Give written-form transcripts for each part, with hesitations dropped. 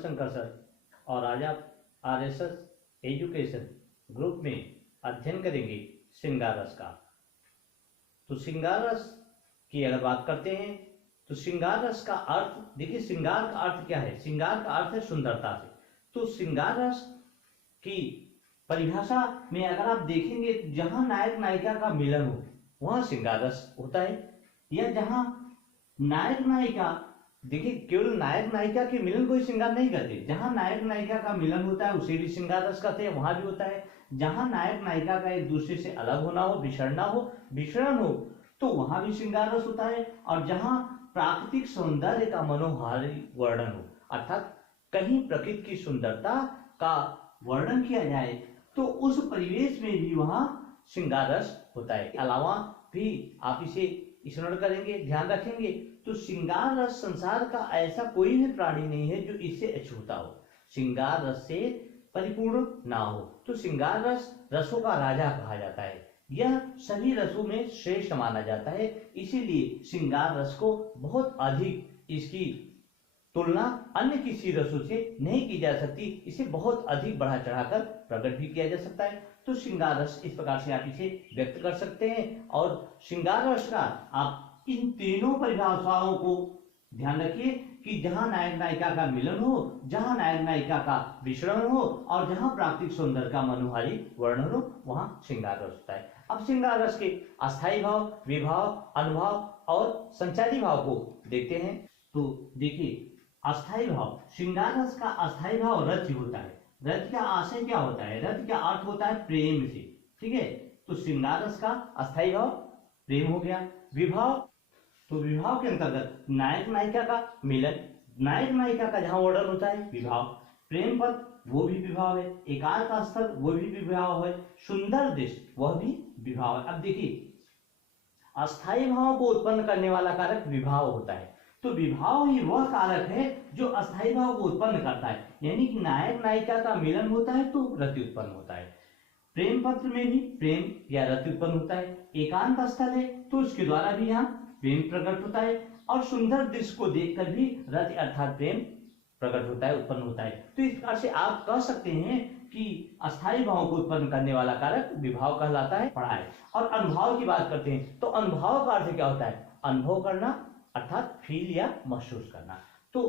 Ravishankar sir और आज आप आरएसएस एजुकेशन ग्रुप में अध्ययन करेंगे श्रृंगार रस का। तो श्रृंगार रस की अगर बात करते हैं तो श्रृंगार रस का अर्थ देखिए, श्रृंगार का अर्थ क्या है? श्रृंगार का अर्थ है सुंदरता से। तो श्रृंगार रस की परिभाषा में अगर आप देखेंगे, जहां नायक नायिका का मिलन हो वहां श्रृंगार रस होता है, या जहां नायक नायिका, देखिए केवल नायक नायिका के मिलन को ही श्रृंगार नहीं करते, जहां नायक नायिका का मिलन होता है उसे भी श्रृंगार रस कहते हैं, वहां भी होता है। जहां नायक नायिका का एक दूसरे से अलग होना हो, विछड़न हो तो वहां भी श्रृंगार रस होता है। और जहां प्राकृतिक सौंदर्य का मनोहारी वर्णन हो, अर्थात कहीं प्रकृति की सुंदरता का वर्णन किया जाए तो उस परिवेश में भी वहां श्रृंगार रस होता है। अलावा भी आप इसे स्मरण करेंगे, ध्यान रखेंगे तो श्रृंगार रस संसार का ऐसा कोई भी प्राणी नहीं है जो इससे अछूता हो, श्रृंगार रस से परिपूर्ण ना हो। तो श्रृंगार रस रसों का राजा कहा जाता है, यह सभी रसों में श्रेष्ठ माना जाता है। इसीलिए श्रृंगार रस को बहुत अधिक, इसकी तुलना अन्य किसी रसों से नहीं की जा सकती, इसे बहुत अधिक बढ़ा चढ़ाकर प्रकट भी किया जा सकता है। तो श्रृंगार रस इस प्रकार से आप इसे व्यक्त कर सकते हैं। और श्रृंगार रस का आप इन तीनों परिभाषाओं को ध्यान रखिए कि जहां नायक नायिका का मिलन हो, जहां नायक नायिका का विश्रमण हो और जहां प्राकृतिक सौंदर्य का मनोहारी वर्णन हो वहां श्रृंगार रस होता है। अब श्रृंगार रस के अस्थायी भाव, विभाव, अनुभाव और संचारी भाव को देखते हैं। तो देखिए, अस्थायी भाव, श्रृंगार रस का अस्थायी भाव रति होता है। रति का आशय क्या होता है? रति का अर्थ होता है प्रेम से, ठीक है। तो श्रृंगार रस का अस्थायी भाव प्रेम हो गया। विभाव, तो विभाव के अंतर्गत नायक नायिका का मिलन, नायक नायिका का जहां वर्णन होता है विभाव। प्रेम पद वो भी विभाव है, एकांत का स्तर वो भी विभाव है, सुंदर दृश्य वह भी विभाव है। अब देखिए, अस्थायी भाव को उत्पन्न करने वाला कारक विभाव होता है। तो विभाव ही वह कारक है जो अस्थायी भाव को उत्पन्न करता है, यानी कि नायक नायिका का मिलन होता है तो रति उत्पन्न होता है। प्रेम पत्र में भी प्रेम या रति उत्पन्न होता है। एकांत स्थल है तो उसके द्वारा भी यहाँ प्रेम प्रकट होता है। और सुंदर दृश्य को देखकर भी रति अर्थात प्रेम प्रकट होता है, उत्पन्न होता है। तो इस प्रकार से आप कह सकते हैं कि अस्थायी भाव को उत्पन्न करने वाला कारक विभाव कहलाता है, पढ़ा है। और अनुभव की बात करते हैं तो अनुभव का अर्थ क्या होता है? अनुभव करना अर्थात फील या महसूस करना। तो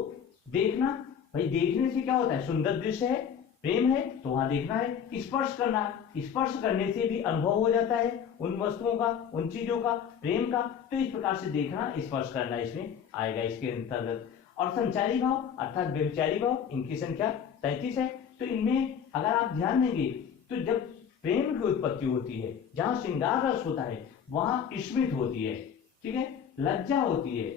देखना, भाई देखने से क्या होता है? सुंदर दृश्य है, प्रेम है तो वहां देखना है। स्पर्श करना, स्पर्श करने से भी अनुभव हो जाता है उन वस्तुओं का, उन चीजों का, प्रेम का। तो इस प्रकार से देखना, स्पर्श करना इसमें आएगा इसके अंतर्गत। और संचारी भाव अर्थात व्यभिचारी भाव, इनकी संख्या 33 है। तो इनमें अगर आप ध्यान देंगे तो जब प्रेम की उत्पत्ति होती है, जहां श्रृंगार रस होता है वहां स्मित होती है, ठीक है, लज्जा होती है,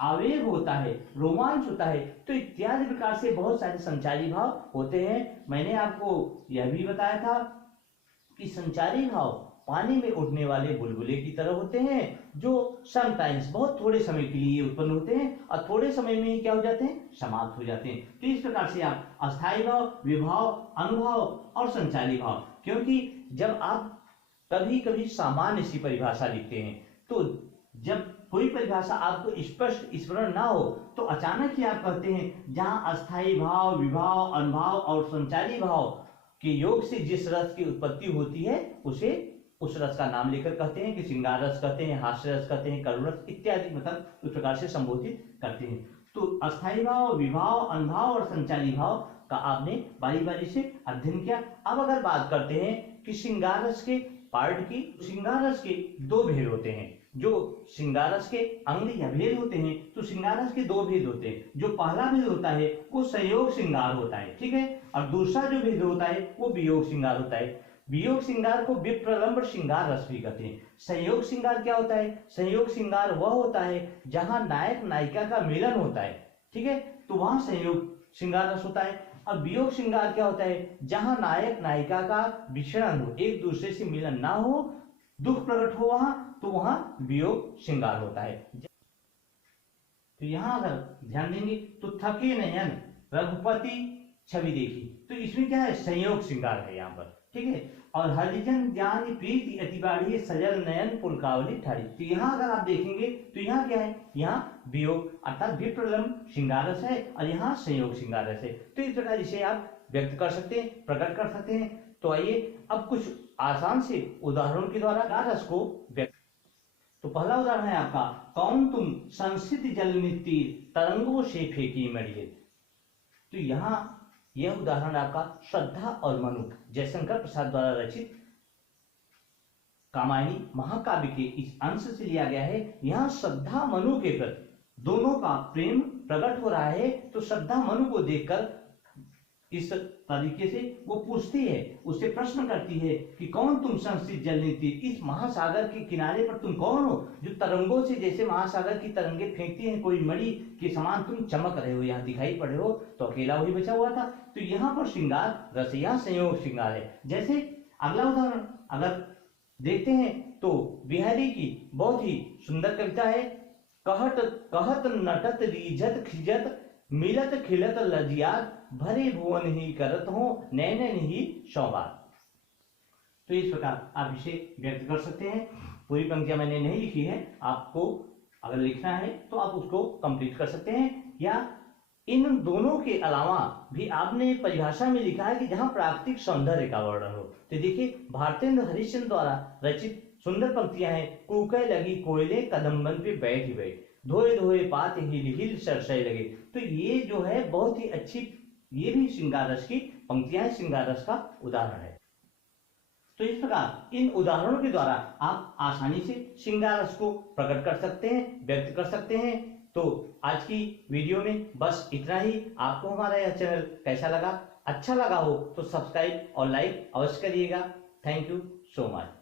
आवेग होता है, रोमांच होता है। तो इत्यादि प्रकार से बहुत सारे संचारी भाव होते हैं। मैंने आपको यह भी बताया था कि संचारी भाव पानी में उठने वाले बुलबुले की तरह होते हैं, जो समटाइम्स बहुत थोड़े समय के लिए उत्पन्न होते हैं और थोड़े समय में ही क्या हो जाते हैं? समाप्त हो जाते हैं। तो इस प्रकार से आप अस्थायी भाव, विभाव, अनुभाव और संचारी भाव, क्योंकि जब आप कभी कभी सामान्य सी परिभाषा लिखते हैं तो जब कोई परिभाषा आपको स्पष्ट स्मरण ना हो तो अचानक ही आप कहते हैं जहां अस्थायी भाव, विभाव, अनुभाव और संचारी भाव के योग से जिस रस की उत्पत्ति होती है उसे उस रस का नाम लेकर कहते हैं कि श्रृंगार रस कहते हैं, हास्य रस कहते हैं, करुण रस इत्यादि, मतलब उस प्रकार से संबोधित करते हैं। तो अस्थायी भाव, विभाव, अनुभाव और संचारी भाव का आपने बारी बारी से अध्ययन किया। अब अगर बात करते हैं कि श्रृंगार रस के पार्ट की, श्रृंगार रस के दो भेद होते हैं। जो श्रृंगार रस के अंग या भेद होते हैं तो श्रृंगार रस के दो भेद होते हैं। जो पहला भेद होता है वो संयोग श्रृंगार होता है, ठीक है, और दूसरा जो भेद होता है वो वियोग श्रृंगार होता है। वियोग श्रृंगार को विप्रलंब श्रृंगार रस भी कहते हैं। संयोग श्रृंगार क्या होता है? संयोग श्रृंगार वह होता है जहां नायक नायिका का मिलन होता है, ठीक है, तो वहां संयोग श्रृंगार रस होता है। और वियोग श्रृंगार क्या होता है? जहां नायक नायिका का विछड़न हो, एक दूसरे से मिलन ना हो, दुख प्रकट हो वहां, तो वहां वियोग श्रृंगार होता है। तो यहां अगर ध्यान देंगे तो थके नयन रघुपति छवि देखी, तो इसमें क्या है? संयोग श्रृंगार है यहाँ पर, ठीक है। और हरिजन ज्ञान प्रीति अति बाढ़ी सजल नयन पुलकावली ठाड़ी, तो यहाँ अगर आप देखेंगे तो यहाँ क्या है? यहाँ वियोग अर्थात विप्रलम श्रृंगार रस है और यहाँ संयोग श्रृंगार रस है। तो इस प्रकार इसे आप व्यक्त कर सकते हैं, प्रकट कर सकते हैं। तो आइए अब कुछ आसान से उदाहरणों के द्वारा रस को व्यक्त। तो पहला उदाहरण है आपका, कौन तुम संसित जल में तीर तरंगों से फेंकी मड़िए। तो यहाँ यह उदाहरण आपका श्रद्धा और मनु जयशंकर प्रसाद द्वारा रचित कामायनी महाकाव्य के इस अंश से लिया गया है। यहाँ श्रद्धा मनु के प्रति दोनों का प्रेम प्रकट हो रहा है। तो श्रद्धा मनु को देखकर इस तरीके से वो पूछती है, उससे प्रश्न करती है कि कौन तुम संसित जल में तीर, इस महासागर के किनारे पर तुम कौन हो जो तरंगों से, जैसे महासागर की तरंगे फेंकती हैं कोई मणि के समान तुम चमक रहे हो, यहाँ दिखाई पड़े हो। तो अकेला वही बचा हुआ था। तो यहाँ पर श्रृंगार रस, यहाँ संयोग श्रृंगार है। जैसे अगला उदाहरण अगर देखते हैं तो बिहारी की बहुत ही सुंदर कविता है, कहत कहत नटत रीझत खिजत मिलत खिलत लजियात भरे भुवन ही करत हो नैनन ही शौबात। तो इस प्रकार आप इसे व्यक्त कर सकते हैं। पूरी पंक्तियां मैंने नहीं लिखी है, आपको अगर लिखना है तो आप उसको कंप्लीट कर सकते हैं। या इन दोनों के अलावा भी आपने परिभाषा में लिखा है कि जहां प्राकृतिक सौंदर्य का वर्णन हो। तो देखिए भारतेंद्र हरिश्चंद्र द्वारा रचित सुंदर पंक्तियां हैं, कूके लगी कोयले कदम्बन पे बैठ बैठ धोए धोए पात हिल हिल सरसई लगे। तो ये जो है बहुत ही अच्छी, ये भी श्रृंगार रस की पंक्तियां हैं, श्रृंगार रस का उदाहरण है। तो इस प्रकार इन उदाहरणों के द्वारा आप आसानी से श्रृंगार रस को प्रकट कर सकते हैं, व्यक्त कर सकते हैं। तो आज की वीडियो में बस इतना ही। आपको हमारा यह चैनल कैसा लगा, अच्छा लगा हो तो सब्सक्राइब और लाइक अवश्य करिएगा। Thank you so much.